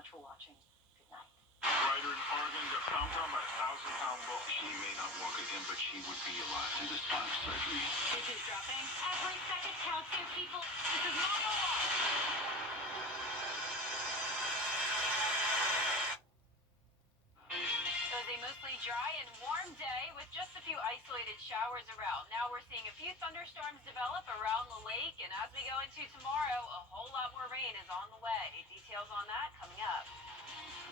much for watching. Good night. Writer in Oregon got found on by a 1,000-pound bull. She may not walk again, but she would be alive. Through this plastic surgery. This is dropping. Every second counts, you people. This is not over. It was a mostly dry and warm day with just a few isolated showers around. Now we're seeing a few thunderstorms develop around the lake, and as we go into tomorrow, a whole lot more rain is on the way. Details on that coming up.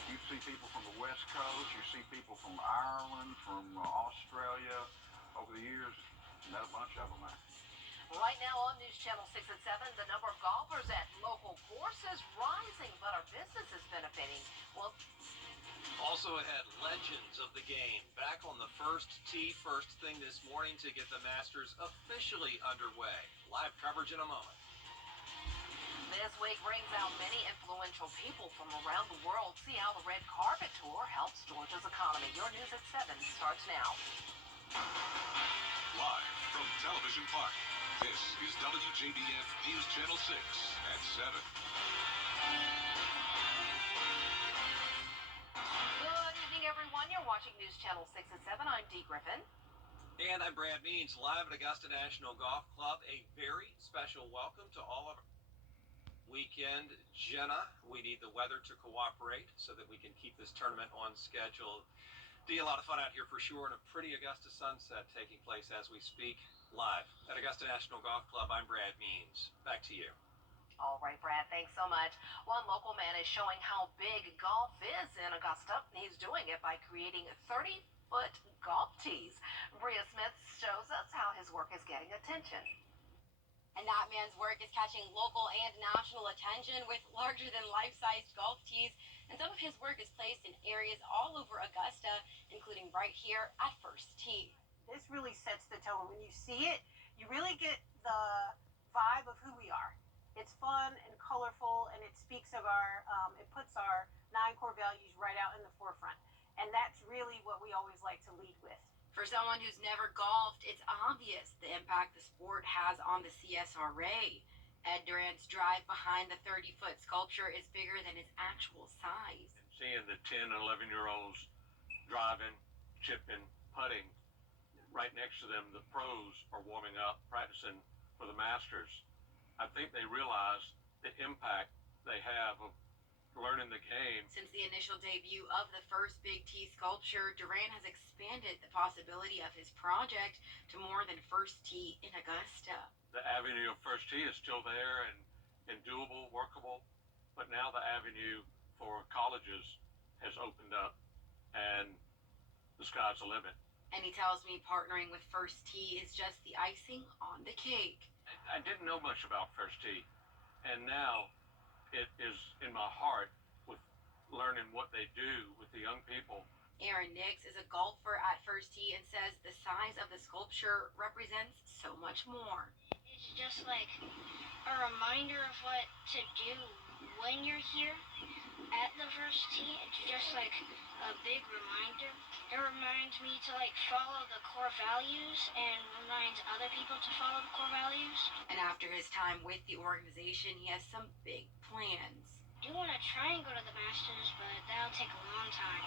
You see people from the West Coast, you see people from Ireland, from Australia. Over the years, met a bunch of them there. Right now on News Channel 6 and 7, the number of golfers at local courses rising, but our business is benefiting. Well, also ahead, legends of the game back on the first tee first thing this morning to get the Masters officially underway. Live coverage in a moment. This week brings out many influential people from around the world. See how the red carpet tour helps Georgia's economy. Your News at 7 starts now. Live from Television Park, this is Wjbf News Channel 6 at 7. Good evening, everyone. You're watching News Channel 6 at 7. I'm Dee Griffin. And I'm Brad Means, live at Augusta National Golf Club. A very special welcome to all of our weekend. Jenna, we need the weather to cooperate so that we can keep this tournament on schedule. Dee, a lot of fun out here for sure, and a pretty Augusta sunset taking place as we speak live at Augusta National Golf Club. I'm Brad Means. Back to you. All right, Brad, thanks so much. One local man is showing how big golf is in Augusta. He's doing it by creating 30-foot golf tees. Bria Smith shows us how his work is getting attention. And that man's work is catching local and national attention with larger-than-life-sized golf tees. And some of his work is placed in areas all over Augusta, including right here at First Tee. This really sets the tone. When you see it, you really get the vibe of who we are. It's fun and colorful, and it speaks of it puts our 9 core values right out in the forefront. And that's really what we always like to lead with. For someone who's never golfed, it's obvious the impact the sport has on the CSRA. Ed Durant's drive behind the 30-foot sculpture is bigger than its actual size. And seeing the 10 and 11-year-olds driving, chipping, putting, right next to them, the pros are warming up, practicing for the Masters. I think they realize the impact they have of learning the game. Since the initial debut of the first Big T sculpture, Durant has expanded the possibility of his project to more than First Tee in Augusta. The avenue of First Tee is still there and doable, workable, but now the avenue for colleges has opened up, and the sky's the limit. And he tells me partnering with First Tee is just the icing on the cake. I didn't know much about First Tee, and now it is in my heart with learning what they do with the young people. Aaron Nix is a golfer at First Tee and says the size of the sculpture represents so much more. It's just like a reminder of what to do when you're here at the First Tee. It's just like a big reminder. It reminds me to follow the core values and reminds other people to follow the core values. And after his time with the organization, he has some big plans. I do want to try and go to the Masters, but that'll take a long time.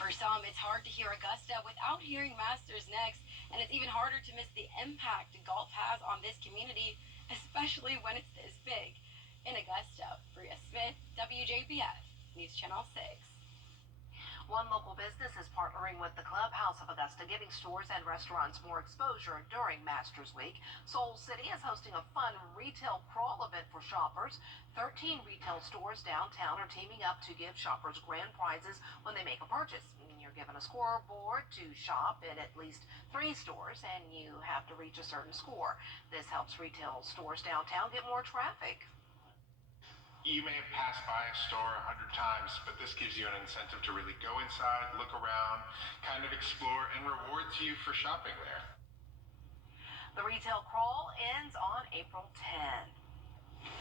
For some, it's hard to hear Augusta without hearing Masters next, and it's even harder to miss the impact golf has on this community, especially when it's this big. In Augusta, Bria Smith, WJBF, News Channel 6. One local business is partnering with the Clubhouse of Augusta, giving stores and restaurants more exposure during Masters Week. Soul City is hosting a fun retail crawl event for shoppers. 13 retail stores downtown are teaming up to give shoppers grand prizes when they make a purchase. You're given a scoreboard to shop at least 3 stores, and you have to reach a certain score. This helps retail stores downtown get more traffic. You may have passed by a store 100 times, but this gives you an incentive to really go inside, look around, kind of explore, and rewards you for shopping there. The retail crawl ends on April 10.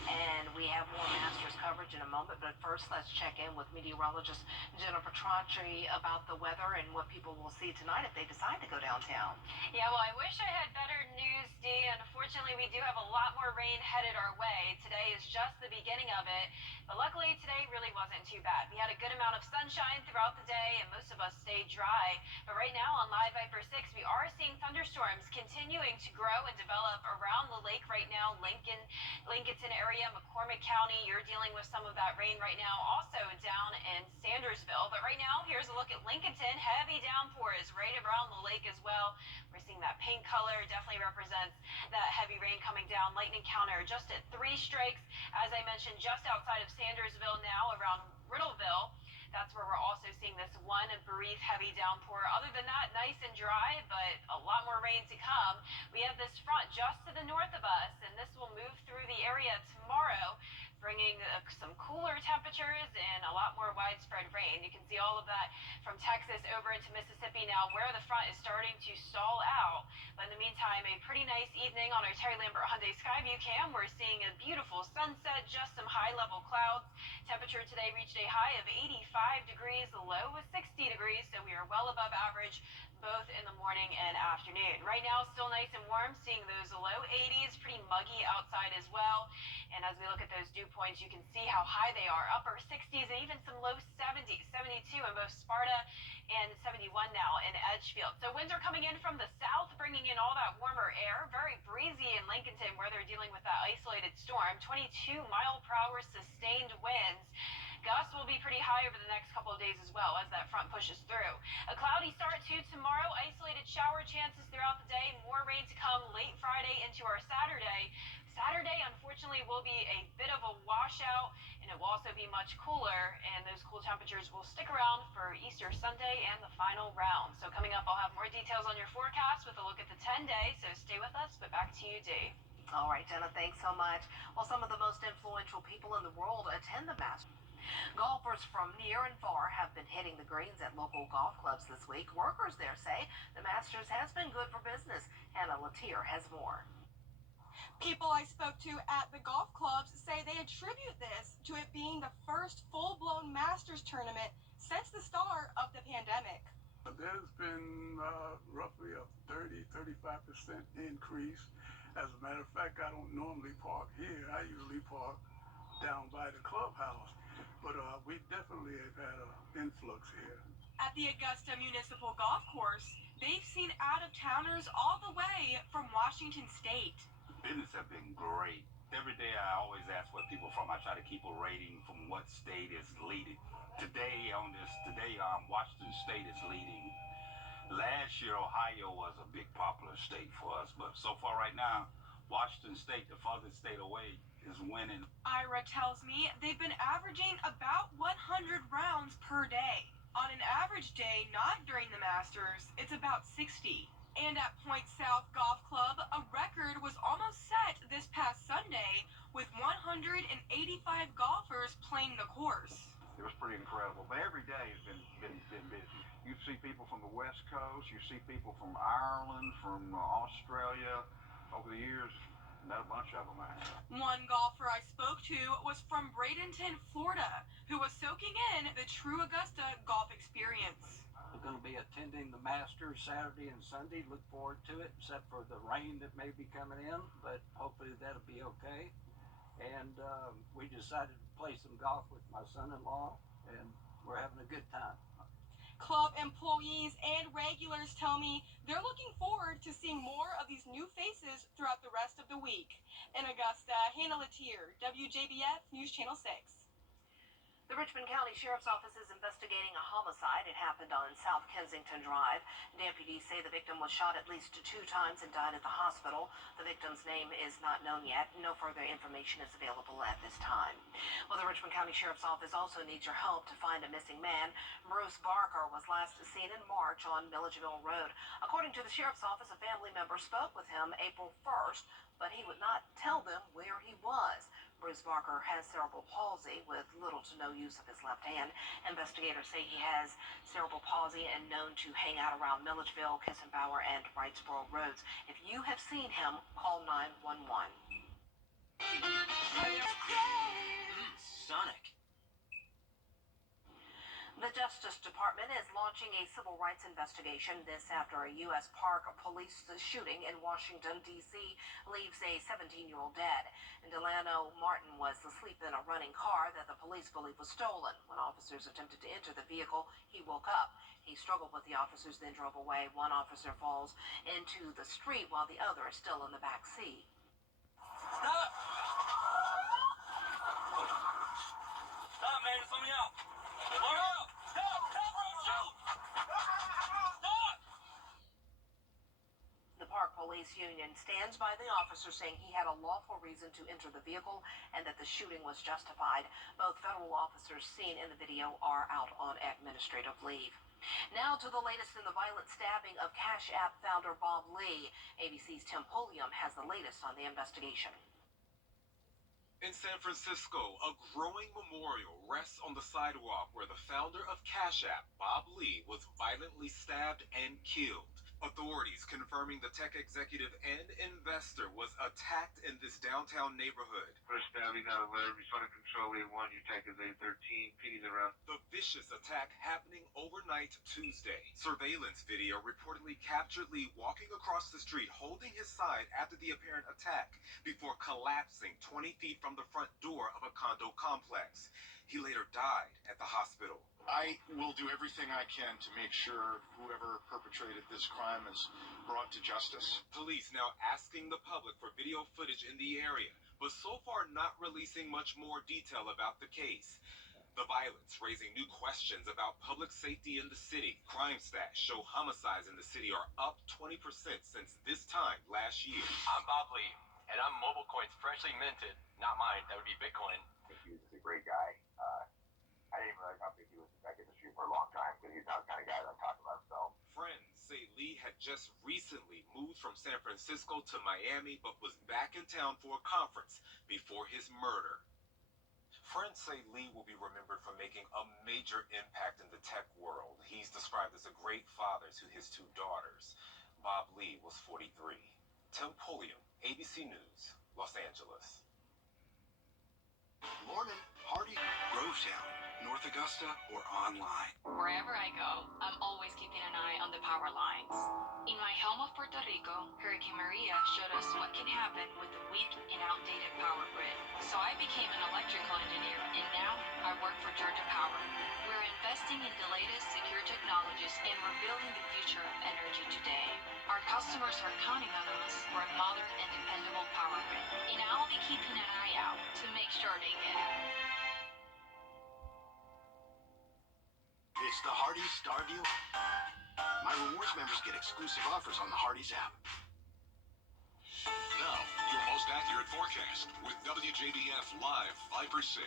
And we have more Masters coverage in a moment, but first let's check in with meteorologist Jennifer Trotri about the weather and what people will see tonight if they decide to go downtown. Yeah, well, I wish I had better news, Dee. Unfortunately, we do have a lot more rain headed our way. Today is just the beginning of it, but luckily today really wasn't too bad. We had a good amount of sunshine throughout the day, and most of us stayed dry. But right now on Live Viper 6, we are seeing thunderstorms continuing to grow and develop around the lake right now. Lincolnton area, McCormick County, you're dealing with some of that rain right now. Also down in Sandersville. But right now, here's a look at Lincolnton. Heavy downpours right around the lake as well. We're seeing that pink color definitely represents that heavy rain coming down. Lightning counter just at 3 strikes. As I mentioned, just outside of Sandersville now, around Riddleville. That's where we're also seeing this one brief heavy downpour. Other than that, nice and dry, but a lot more rain to come. We have this front just to the north of us, and this will move through the area tomorrow, bringing some cooler temperatures and a lot more widespread rain. You can see all of that from Texas over into Mississippi now, where the front is starting to stall out. But in the meantime, a pretty nice evening on our Terry Lambert Hyundai Skyview cam. We're seeing a beautiful sunset, just some high-level clouds. Temperature today reached a high of 85 degrees, the low was 60 degrees, so we are well above average both in the morning and afternoon. Right now, still nice and warm, seeing those low 80s, pretty muggy outside as well. And as we look at those dew points, you can see how high they are, upper 60s and even some low 70s, 72 in both Sparta and 71 now in Edgefield. So winds are coming in from the south, bringing in all that warmer air. Very breezy in Lincolnton, where they're dealing with that isolated storm. 22-mile-per-hour sustained winds. Gusts will be pretty high over the next couple of days as well as that front pushes through. A cloudy start to tomorrow, isolated shower chances throughout the day, more rain to come late Friday into our Saturday. Saturday, unfortunately, will be a bit of a washout, and it will also be much cooler, and those cool temperatures will stick around for Easter Sunday and the final round. So coming up, I'll have more details on your forecast with a look at the 10-day, so stay with us, but back to you, Dee. All right, Jenna, thanks so much. Well, some of the most influential people in the world attend the Masters. Golfers from near and far have been hitting the greens at local golf clubs this week. Workers there say the Masters has been good for business. Hannah Latier has more. People I spoke to at the golf clubs say they attribute this to it being the first full-blown Masters tournament since the start of the pandemic. There's been roughly a 30-35% increase. As a matter of fact, I don't normally park here. I usually park down by the clubhouse. But we definitely have had an influx here. At the Augusta Municipal Golf Course, they've seen out-of-towners all the way from Washington State. Business have been great. Every day I always ask where people from. I try to keep a rating from what state is leading. Today, Washington State is leading. Last year, Ohio was a big popular state for us, but so far right now, Washington State, the farthest state away, is winning. Ira tells me they've been averaging about 100 rounds per day. On an average day, not during the Masters, it's about 60. And at Point South Golf Club, a record was almost set this past Sunday with 185 golfers playing the course. It was pretty incredible. But every day has been busy. You see people from the West Coast. You see people from Ireland, from Australia. Over the years, met a bunch of them, man. One golfer I spoke to was from Bradenton, Florida, who was soaking in the true Augusta golf experience. We're going to be attending the Masters Saturday and Sunday. Look forward to it, except for the rain that may be coming in, but hopefully that'll be okay. And we decided to play some golf with my son-in-law, and we're having a good time. Club employees and regulars tell me they're looking forward to seeing more of these new faces throughout the rest of the week. In Augusta, Hannah Latier, WJBF News Channel 6. The Richmond County Sheriff's Office is investigating a homicide. It happened on South Kensington Drive. Deputies say the victim was shot at least 2 times and died at the hospital. The victim's name is not known yet. No further information is available at this time. Well, the Richmond County Sheriff's Office also needs your help to find a missing man. Bruce Barker was last seen in March on Milledgeville Road. According to the Sheriff's Office, a family member spoke with him April 1st, but he would not tell them where he was. Bruce Barker has cerebral palsy with little to no use of his left hand. Investigators say he has cerebral palsy and known to hang out around Milledgeville, Kissenbauer, and Wrightsboro roads. If you have seen him, call 911. Sonic. The Justice Department is launching a civil rights investigation. This after a U.S. Park police shooting in Washington, D.C. leaves a 17-year-old dead. Delano Martin was asleep in a running car that the police believe was stolen. When officers attempted to enter the vehicle, he woke up. He struggled with the officers, then drove away. One officer falls into the street while the other is still in the back seat. Stop! Stop, man. Just let me out. Let me out. Stop! Stop, bro! Shoot! Stop! The Park Police Union stands by the officer, saying he had a lawful reason to enter the vehicle and that the shooting was justified. Both federal officers seen in the video are out on administrative leave. Now to the latest in the violent stabbing of Cash App founder Bob Lee. ABC's Tim Pulliam has the latest on the investigation. In San Francisco, a growing memorial rests on the sidewalk where the founder of Cash App, Bob Lee, was violently stabbed and killed. Authorities confirming the tech executive and investor was attacked in this downtown neighborhood. First stabbing out of Larrabee's Fund Control A1, your tech is A13, PD's around. The vicious attack happening overnight Tuesday. Surveillance video reportedly captured Lee walking across the street holding his side after the apparent attack before collapsing 20 feet from the front door of a condo complex. He later died at the hospital. I will do everything I can to make sure whoever perpetrated this crime is brought to justice. Police now asking the public for video footage in the area, but so far not releasing much more detail about the case. The violence raising new questions about public safety in the city. Crime stats show homicides in the city are up 20% since this time last year. I'm Bob Lee, and I'm mobile coins freshly minted. Not mine, that would be Bitcoin. He was a great guy. I didn't really think he was back in the street for a long time, because he's not the kind of guy that I'm talking about himself. Friends say Lee had just recently moved from San Francisco to Miami, but was back in town for a conference before his murder. Friends say Lee will be remembered for making a major impact in the tech world. He's described as a great father to his two daughters. Bob Lee was 43. Tim Pulliam, ABC News, Los Angeles. Morning, Hardy, Grovetown, North Augusta, or online. Wherever I go, I'm always keeping an eye on the power lines. In my home of Puerto Rico, Hurricane Maria showed us what can happen with a weak and outdated power grid. So I became an electrical engineer, and now I work for Georgia Power. We're investing in the latest secure technologies, and we're building the future of energy today. Our customers are counting on us for a modern and dependable power grid, and I'll be keeping an eye out to make sure they get it. It's the Hardee's Star Deal. My rewards members get exclusive offers on the Hardee's app. Now, your most accurate forecast with WJBF Live Viper 6.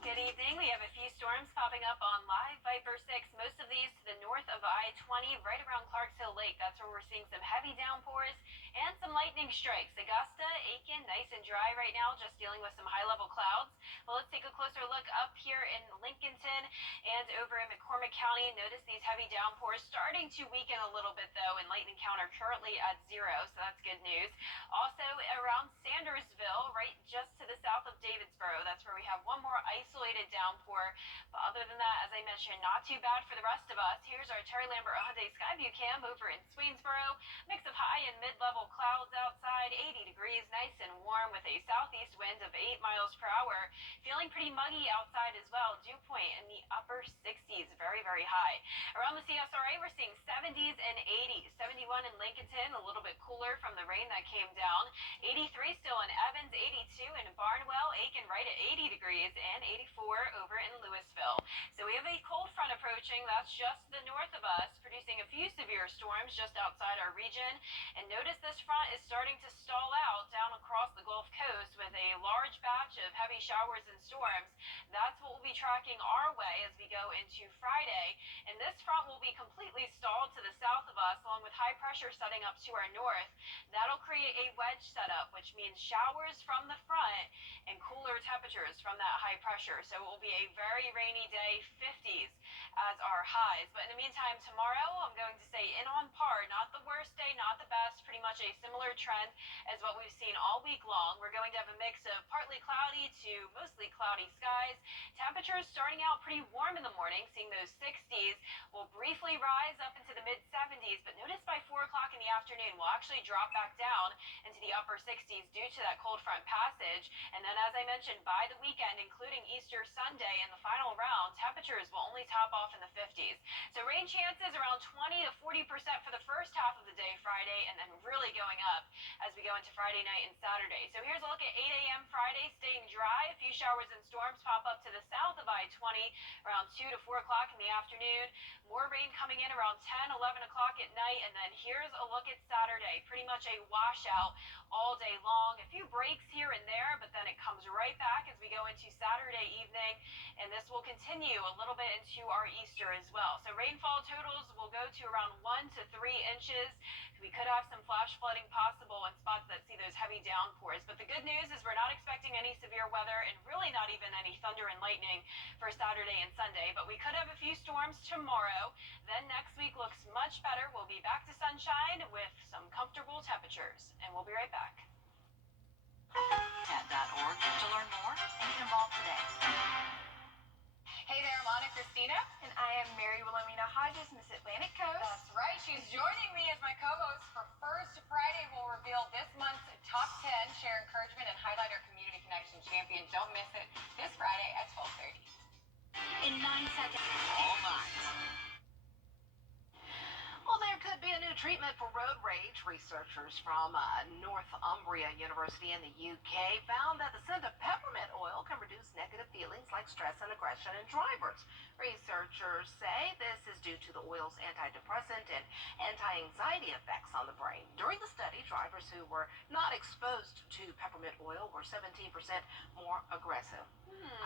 Good evening. We have a few storms popping up on Live Viper 6. Most of these to the north of I-20, right around Clarks Hill Lake. That's where we're seeing some heavy downpours and some lightning strikes. Augusta, Aiken, nice and dry right now, just dealing with some high-level clouds. Well, let's take a closer look up here in Lincolnton and over in McCormick County. Notice these heavy downpours starting to weaken a little bit, though, and lightning counter currently at 0, so that's good news. Also, around Sandersville, right just to the south of Davidsboro, that's where we have one more isolated downpour. But other than that, as I mentioned, not too bad for the rest of us. Here's our Terry Lambert Hyundai Skyview cam over in Swainsboro. Mix of high and mid-level clouds outside, 80 degrees, nice and warm with a southeast wind of 8 miles per hour. Feeling pretty muggy outside as well. Dew point in the upper 60s, very, very high. Around the CSRA, we're seeing 70s and 80s. 71 in Lincolnton, a little bit cooler from the rain that came down. 83 still in Evans, 82 in Barnwell, Aiken right at 80 degrees, and 84 over in Louisville. So we have a cold front approaching. That's just the north of us, producing a few severe storms just outside our region. And notice this front is starting to stall out down across the Gulf Coast with a large batch of heavy showers and storms. That's what we'll be tracking our way as we go into Friday. And this front will be completely stalled to the south of us, along with high pressure setting up to our north. That'll create a wedge setup, which means showers from the front and cooler temperatures from that high pressure. So it will be a very rainy day, 50s as our highs. But in the meantime, tomorrow I'm going to say in on par. Not the worst day, not the best. Pretty much a similar trend as what we've seen all week long. We're going to have a mix of partly cloudy to mostly cloudy skies. Temperatures starting out pretty warm in the morning, seeing those 60s. Will briefly rise up into the mid-70s, but notice by 4 o'clock in the afternoon, we'll actually drop back down into the upper 60s due to that cold front passage. And then, as I mentioned, by the weekend, including Easter Sunday and the final round, temperatures will only top off in the 50s. So rain chances around 20 to 40% for the first half of the day Friday, and then really going up as we go into Friday night and Saturday. So here's a look at 8 a.m. Friday, staying dry. A few showers and storms pop up to the south of I-20 around 2 to 4 o'clock in the afternoon. More rain coming in around 10, 11 o'clock at night. And then here's a look at Saturday. Pretty much a washout all day long. A few breaks here and there, but then it comes right back as we go into Saturday evening. And this will continue a little bit into our Easter as well. So rainfall totals will go to around 1 to 3 inches. We could have some flash flooding possible in spots that see those heavy downpours. But the good news is we're not expecting any severe weather and really not even any thunder and lightning for Saturday and Sunday. But we could have a few storms tomorrow. Then next week looks much better. We'll be back to sunshine with some comfortable temperatures. And we'll be right back. .org to learn more and get involved today. Hey there, I'm Anna Christina. And I am Mary Wilhelmina Hodges, Miss Atlantic Coast. That's right. She's joining me as my co-host for First Friday. We'll reveal this month's top 10, share encouragement, and highlight our community connection champion. Don't miss it this Friday at 12:30. In 9 seconds. All night. Well, there could be a new treatment for road rage. Researchers from Northumbria University in the UK found that the scent of peppermint oil can reduce negative feelings like stress and aggression in drivers. Researchers say this is due to the oil's antidepressant and anti-anxiety effects on the brain. During the study, drivers who were not exposed to peppermint oil were 17% more aggressive.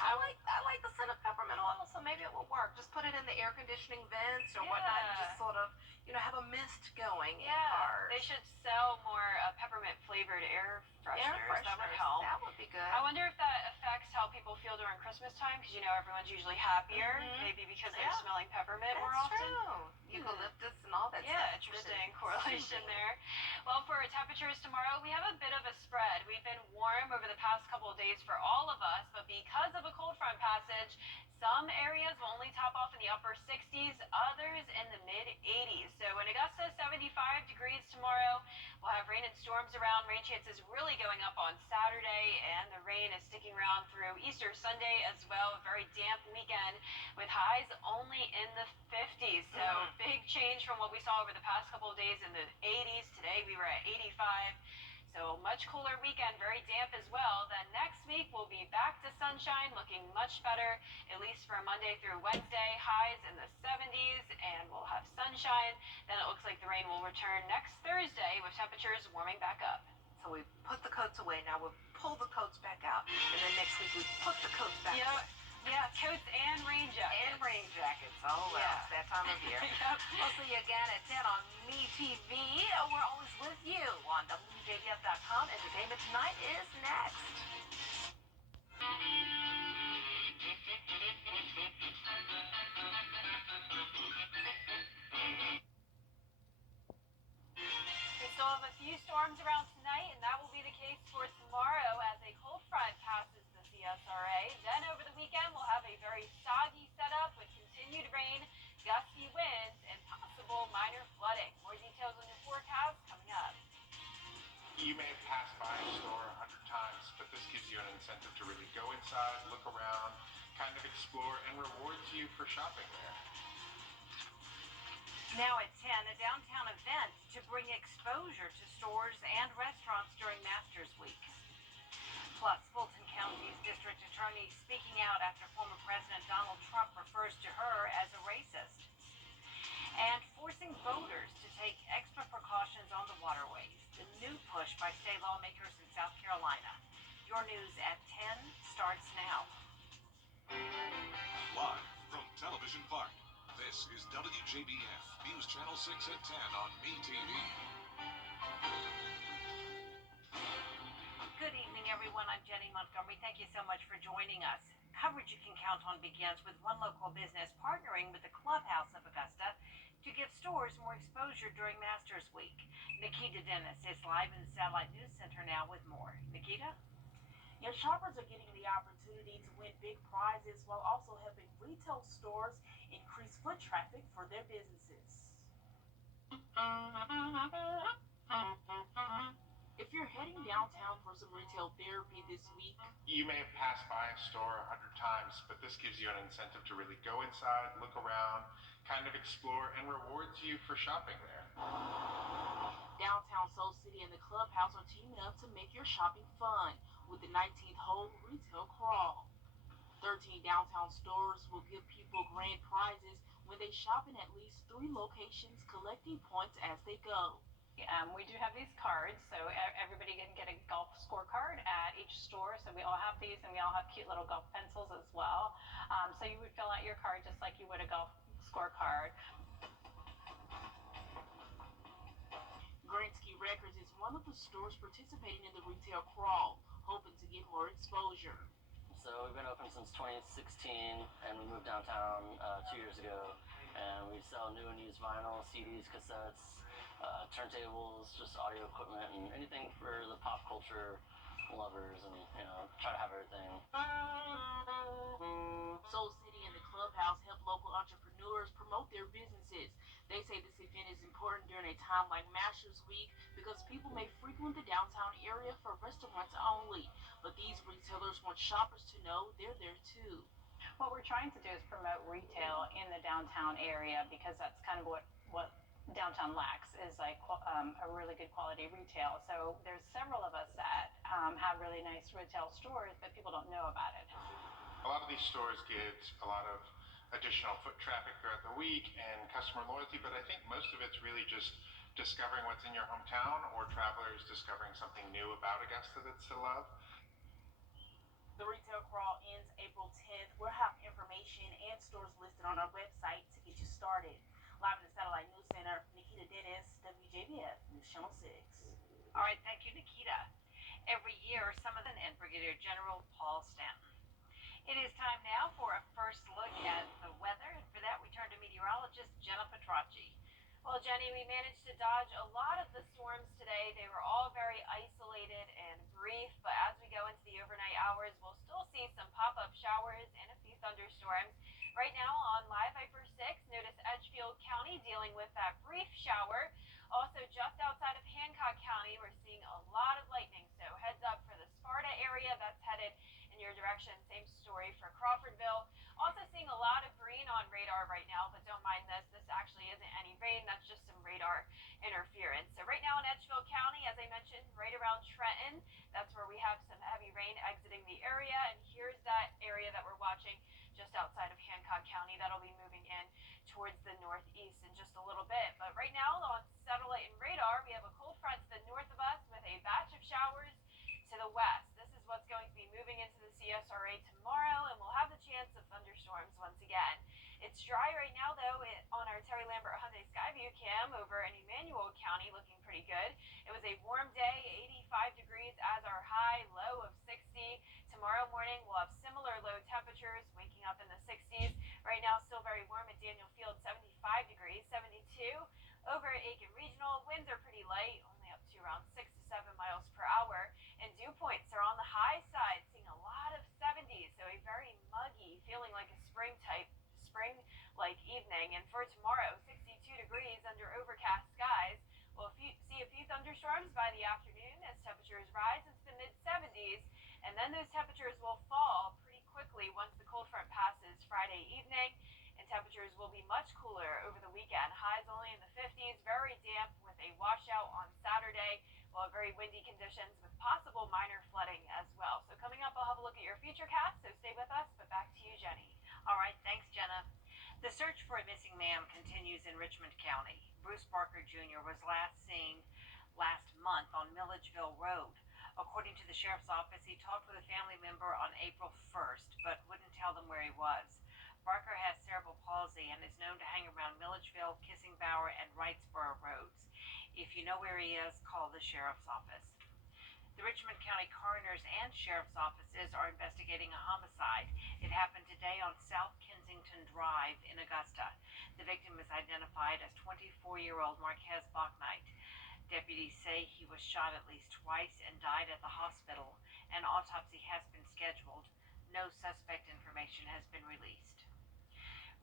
I like the scent of peppermint oil, so maybe it will work. Just put it in the air conditioning vents or whatnot, and just sort of, have a mist going in cars. They should sell more peppermint flavored air fresheners. That would help. That would be good. I wonder if that affects how people feel during Christmas time, because everyone's usually happier, maybe because they're smelling peppermint more often. True. Eucalyptus and all that stuff. Yeah, interesting correlation there. Well, for our temperatures tomorrow, we have a bit of a spread. We've been warm over the past couple of days for all of us, but because of a cold front passage, some areas will only top off in the upper 60s, others in the mid-80s. So in Augusta, 75 degrees tomorrow. We'll have rain and storms around. Rain chances really going up on Saturday, and the rain is sticking around through Easter Sunday as well. A very damp weekend with highs only in the 50s. So big change from what we saw over the past couple of days in the 80s. Today we were at 85. So much cooler weekend, very damp as well. Then next week we'll be back to sunshine, looking much better, at least for Monday through Wednesday. Highs in the 70s, and we'll have sunshine. Then it looks like the rain will return next Thursday with temperatures warming back up. So we put the coats away. Now we'll pull the coats back out. And then next week we put the coats back away. Yeah, coats and rain jackets. And rain jackets. Oh, well, it's that time of year. We'll see you again at 10 on MeTV. We're always with you on WJBF.com. Entertainment Tonight is next. We still have a few storms around tonight, and that will be the case for tomorrow as a cold front passes the CSRA. Then over the weekend, we'll have a very soggy setup with continued rain, gusty winds, and possible minor flooding. More details on your forecast coming up. You may have passed by a store 100 times, but this gives you an incentive to really go inside, look around, kind of explore, and rewards you for shopping there. Now at 10, a downtown event to bring exposure to stores and restaurants during Masters Week. Plus, Fulton County's district attorney speaking out after former President Donald Trump refers to her as a racist. And forcing voters to take extra precautions on the waterways. The new push by state lawmakers in South Carolina. Your news at 10 starts now. Live from Television Park, this is WJBF News Channel 6 at 10 on MeTV. Good evening, everyone. I'm Jenny Montgomery. Thank you so much for joining us. Coverage you can count on begins with one local business partnering with the Clubhouse of Augusta to give stores more exposure during Masters Week. Nikita Dennis is live in the Satellite News Center now with more. Nikita? Your shoppers are getting the opportunity to win big prizes while also helping retail stores increase foot traffic for their businesses. If you're heading downtown for some retail therapy this week, you may have passed by a store 100 times, but this gives you an incentive to really go inside, look around, kind of explore, and rewards you for shopping there. Downtown Soul City and the Clubhouse are teaming up to make your shopping fun with the 19th hole retail crawl. 13 downtown stores will give people grand prizes when they shop in at least 3 locations, collecting points as they go. We do have these cards, so everybody can get a golf scorecard at each store. So we all have these, and we all have cute little golf pencils as well. So you would fill out your card just like you would a golf scorecard. Gretzky Records is one of the stores participating in the retail crawl, hoping to get more exposure. So we've been open since 2016, and we moved downtown 2 years ago. And we sell new and used vinyl, CDs, cassettes, turntables, just audio equipment, and anything for the pop culture lovers, and try to have everything. Soul City and the Clubhouse help local entrepreneurs promote their businesses. They say this event is important during a time like Masters Week because people may frequent the downtown area for restaurants only, but these retailers want shoppers to know they're there too. What we're trying to do is promote retail in the downtown area because that's kind of what downtown lacks is like a really good quality retail. So there's several of us that have really nice retail stores, but people don't know about it. A lot of these stores get a lot of additional foot traffic throughout the week and customer loyalty, but I think most of it's really just discovering what's in your hometown or travelers discovering something new about Augusta that's to love. The retail crawl ends April 10th. We'll have information and stores listed on our website to get you started. Live in the Satellite News Center, Nikita Dennis, WJBF News Channel 6. All right, thank you, Nikita. Every year, and Brigadier General Paul Stanton. It is time now for a first look at the weather, and for that we turn to meteorologist Jenna Petracci. Well, Jenny, we managed to dodge a lot of the storms today. They were all very isolated and brief, but as we go into the overnight hours, we'll still see some pop-up showers and a few thunderstorms. Right now on Live Viper 6, notice Edgefield County dealing with that brief shower. Also, just outside of Hancock County, we're seeing a lot of lightning, so heads up for the Sparta area that's headed in your direction. Same story for Crawfordville. Also seeing a lot of green on radar right now, but don't mind this. This actually isn't any rain. That's just some radar interference. So right now in Edgefield County, as I mentioned, right around Trenton, that's where we have some heavy rain exiting the area. And here's that area that we're watching just outside of Hancock County. That'll be moving in towards the northeast in just a little bit. But right now on satellite and radar, we have a cold front to the north of us with a batch of showers to the west. This is what's going to be moving into the CSRA tomorrow, and we'll have the chance of thunderstorms once again. It's dry right now, though, on our Terry Lambert Hyundai Skyview cam over in Emmanuel County, looking pretty good. It was a warm day, 85 degrees as our high, low of 60. Tomorrow morning, we'll have similar low temperatures, waking up in the 60s. Right now, still very warm at Daniel Field, 75 degrees, 72. Over at Aiken Regional, winds are pretty light, only up to around 6 to 7 miles per hour. And dew points are on the high side, seeing a lot of 70s, so a very muggy, feeling like a spring-like evening. And for tomorrow, 62 degrees under overcast skies. We'll see a few thunderstorms by the afternoon as temperatures rise into the mid-70s, and then those temperatures will fall pretty quickly once the cold front passes Friday evening, and temperatures will be much cooler over the weekend. Highs only in the 50s, very damp with a washout on Saturday. We'll have very windy conditions with possible minor flooding as well. So coming up, I'll have a look at your futurecast, so stay with us, but back to you, Jenny. All right, thanks, Jenna. The search for a missing man continues in Richmond County. Bruce Parker Jr. was last seen last month on Milledgeville Road. According to the sheriff's office, he talked with a family member on April 1st, but wouldn't tell them where he was. Parker has cerebral palsy and is known to hang around Milledgeville, Kissing Bower, and Wrightsboro roads. If you know where he is, call the sheriff's office. The Richmond County Coroner's and Sheriff's offices are investigating a homicide. It happened today on South Kensington Drive in Augusta. The victim is identified as 24-year-old Marquez Bachnight. Deputies say he was shot at least twice and died at the hospital. An autopsy has been scheduled. No suspect information has been released.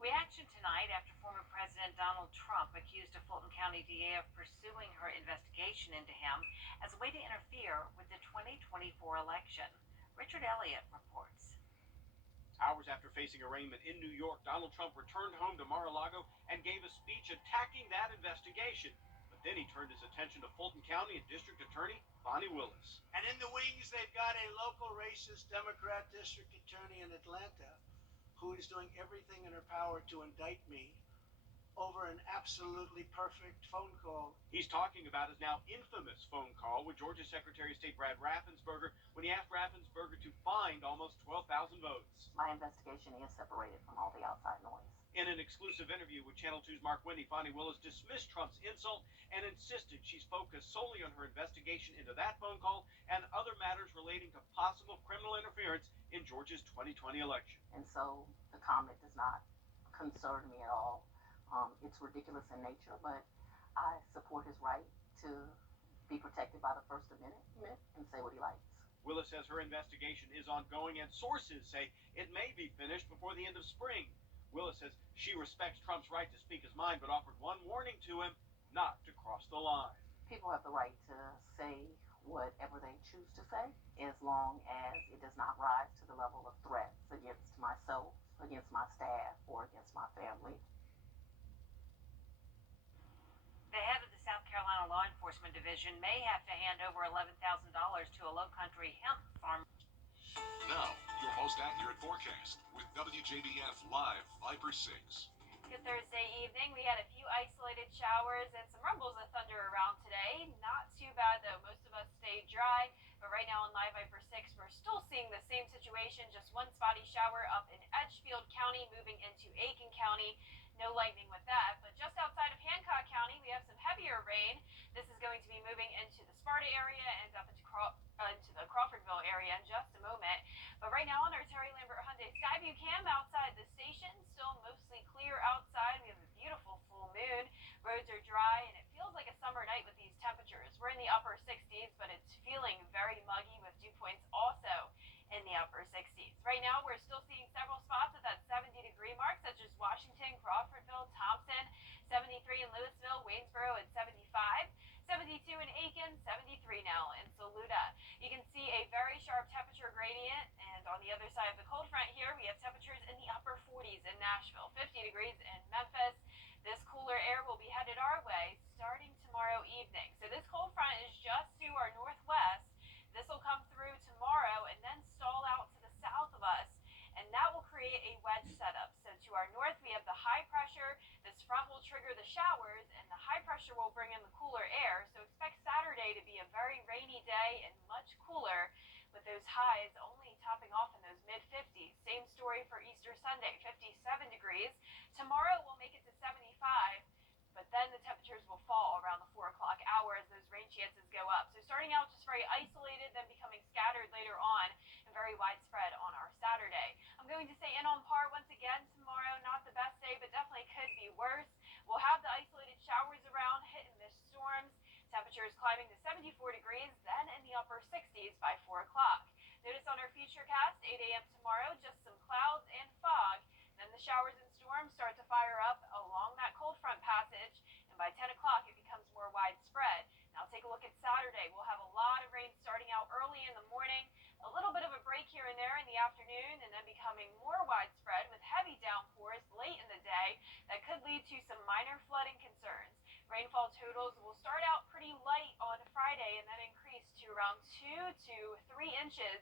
Reaction tonight after former President Donald Trump accused a Fulton County DA of pursuing her investigation into him as a way to interfere with the 2024 election. Richard Elliott reports. Hours after facing arraignment in New York, Donald Trump returned home to Mar-a-Lago and gave a speech attacking that investigation. But then he turned his attention to Fulton County and District Attorney Bonnie Willis. And in the wings, they've got a local racist Democrat district attorney in Atlanta who is doing everything in her power to indict me over an absolutely perfect phone call. He's talking about his now infamous phone call with Georgia Secretary of State Brad Raffensperger when he asked Raffensperger to find almost 12,000 votes. My investigation is separated from all the outside noise. In an exclusive interview with Channel 2's Mark Winnie, Bonnie Willis dismissed Trump's insult and insisted she's focused solely on her investigation into that phone call and other matters relating to possible criminal interference in Georgia's 2020 election. And so the comment does not concern me at all. It's ridiculous in nature, but I support his right to be protected by the First Amendment and say what he likes. Willis says her investigation is ongoing and sources say it may be finished before the end of spring. Willis says she respects Trump's right to speak his mind, but offered one warning to him not to cross the line. People have the right to say whatever they choose to say, as long as it does not rise to the level of threats against myself, against my staff, or against my family. The head of the South Carolina Law Enforcement Division may have to hand over $11,000 to a low-country hemp farmer. Now, your most accurate forecast with WJBF Live Viper 6. Good Thursday evening. We had a few isolated showers and some rumbles of thunder around today. Not too bad, though. Most of us stayed dry. But right now in Live Viper 6, we're still seeing the same situation. Just one spotty shower up in Edgefield County, moving into Aiken County. No lightning with that. But just outside of Hancock County, we have some heavier rain. This is going to be moving into the Sparta area and up into the Crawfordville area in just a moment. But right now on our Terry Lambert Hyundai Skyview cam outside the station, still mostly clear outside. We have a beautiful full moon. Roads are dry and it feels like a summer night with these temperatures. We're in the upper 60s, but it's feeling very muggy with dew points also in the upper 60s. Right now we're still seeing several spots at that 70-degree mark, such as Washington, Crawfordville, Thompson, 73 in Louisville, Waynesboro at 75. 72 in Aiken, 73 now in Saluda. You can see a very sharp temperature gradient, and on the other side of the cold front here, we have temperatures in the upper 40s in Nashville, 50 degrees in Memphis. This cooler air will be headed our way starting tomorrow evening. So this cold front is just to our northwest. This will come through tomorrow and then stall out to the south of us, and that will create a wedge setup. So to our north, we have the high pressure. This front will trigger the showers, and the high pressure will bring in the cooler air. So expect Saturday to be a very rainy day and much cooler, with those highs only topping off in those mid-50s. Same story for Easter Sunday, 57 degrees. Tomorrow we'll make it to 75, but then the temperatures will fall around the 4 o'clock hour as those rain chances go up. So starting out just very isolated, then becoming scattered later on, and very widespread on our Saturday. I'm going to say in on par once again tomorrow. Not the best day, but definitely could be worse. We'll have the isolated showers around, hit and miss storms. Temperatures climbing to 74 degrees, then in the upper 60s by 4 o'clock. Notice on our futurecast, 8 a.m. tomorrow, just some clouds and fog. Then the showers and storms start to fire up along that cold front passage, and by 10 o'clock it becomes more widespread. Now take a look at Saturday. We'll have a lot of rain starting out early in the morning, a little bit of a break here and there in the afternoon, and then becoming more widespread with heavy downpours late in the day that could lead to some minor flooding concerns. Rainfall totals will start out pretty light on Friday and then increase to around 2 to 3 inches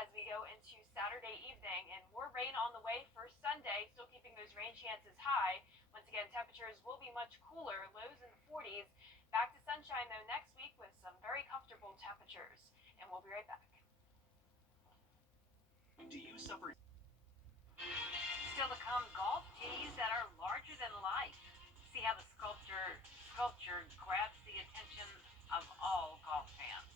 as we go into Saturday evening, and more rain on the way for Sunday, still keeping those rain chances high. Once again, temperatures will be much cooler, lows in the 40s. Back to sunshine, though, next week with some very comfortable temperatures. And we'll be right back. Do you suffer? Still to come, golf tees that are larger than life. See how the sculpture grabs the attention of all golf fans.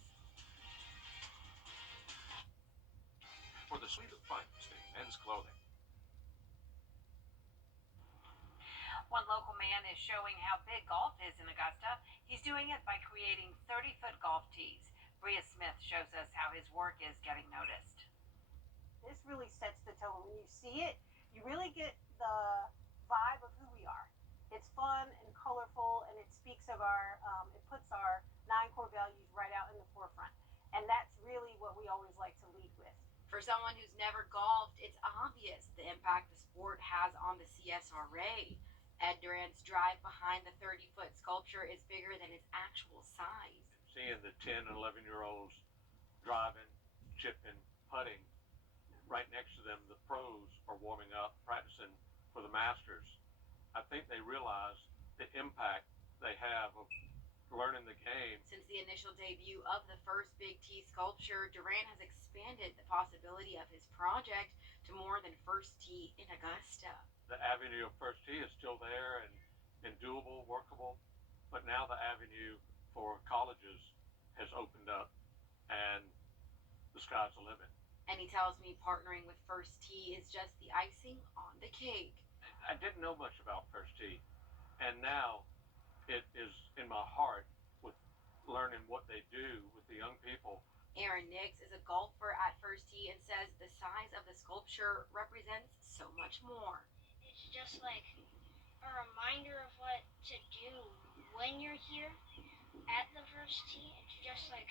man is showing how big golf is in Augusta. He's doing it by creating 30-foot golf tees. Bria Smith shows us how his work is getting noticed. This really sets the tone. When you see it, you really get the vibe of who we are. It's fun and colorful, and it speaks of it puts our 9 core values right out in the forefront. And that's really what we always like to lead with. For someone who's never golfed, it's obvious the impact the sport has on the CSRA. Ed Durant's drive behind the 30-foot sculpture is bigger than its actual size. Seeing the 10 and 11-year-olds driving, chipping, putting, right next to them, the pros are warming up, practicing for the Masters. I think they realize the impact they have of learning the game. Since the initial debut of the first Big T sculpture, Durant has expanded the possibility of his project to more than First Tee in Augusta. The avenue of First Tee is still there and doable, workable, but now the avenue for colleges has opened up and the sky's the limit. And he tells me partnering with First Tee is just the icing on the cake. I didn't know much about First Tee, and now it is in my heart with learning what they do with the young people. Aaron Nix is a golfer at First Tee and says the size of the sculpture represents so much more. It's just like a reminder of what to do when you're here at the First Tee. It's just like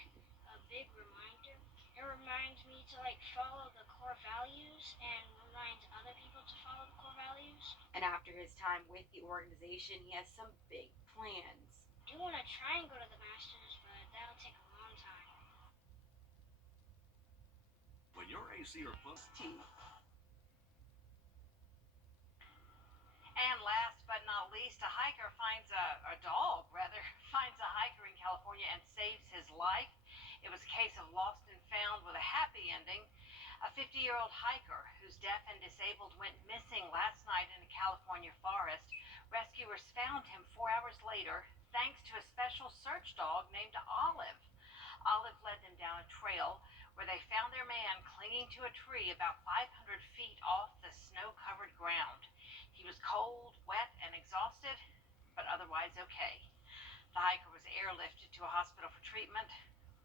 a big reminder. It reminds me to follow the core values and reminds other people to follow the core values. And after his time with the organization, he has some big plans. I do want to try and go to the Masters, but that'll take a long time. When your AC or Plus Tee. And last but not least, a hiker finds a hiker in California and saves his life. It was a case of lost and found with a happy ending. A 50-year-old hiker who's deaf and disabled went missing last night in a California forest. Rescuers found him 4 hours later thanks to a special search dog named Olive. Olive led them down a trail where they found their man clinging to a tree about 500 feet off the snow-covered ground. He was cold, wet, and exhausted, but otherwise okay. The hiker was airlifted to a hospital for treatment.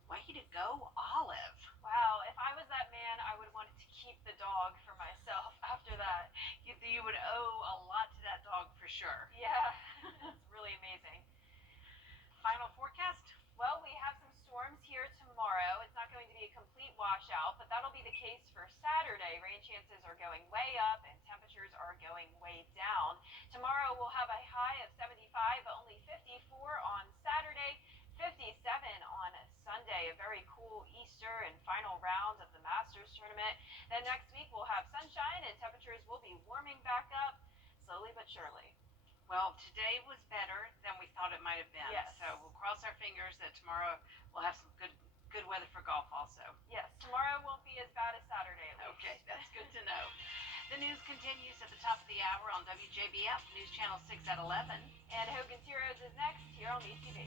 Way to go, Olive. Wow, if I was that man, I would want to keep the dog for myself after that. You would owe a lot to that dog for sure. Yeah, it's really amazing. Final forecast? Well, we have some storms here tomorrow. It's not going to be a complete washout, but that'll be the case for Saturday. Rain chances are going way up and temperatures are going way down. Tomorrow we'll have a high of 75, but only 54 on Saturday, 57 on Sunday. A very cool Easter and final round of the Masters tournament. Then next week we'll have sunshine and temperatures will be warming back up slowly but surely. Well, today was better than we thought it might have been. Yes. So we'll cross our fingers that tomorrow we'll have some good weather for golf also. Yes, tomorrow won't be as bad as Saturday at least. Okay, that's good to know. The news continues at the top of the hour on WJBF, News Channel 6 at 11. And Hogan's Heroes is next here on WTV.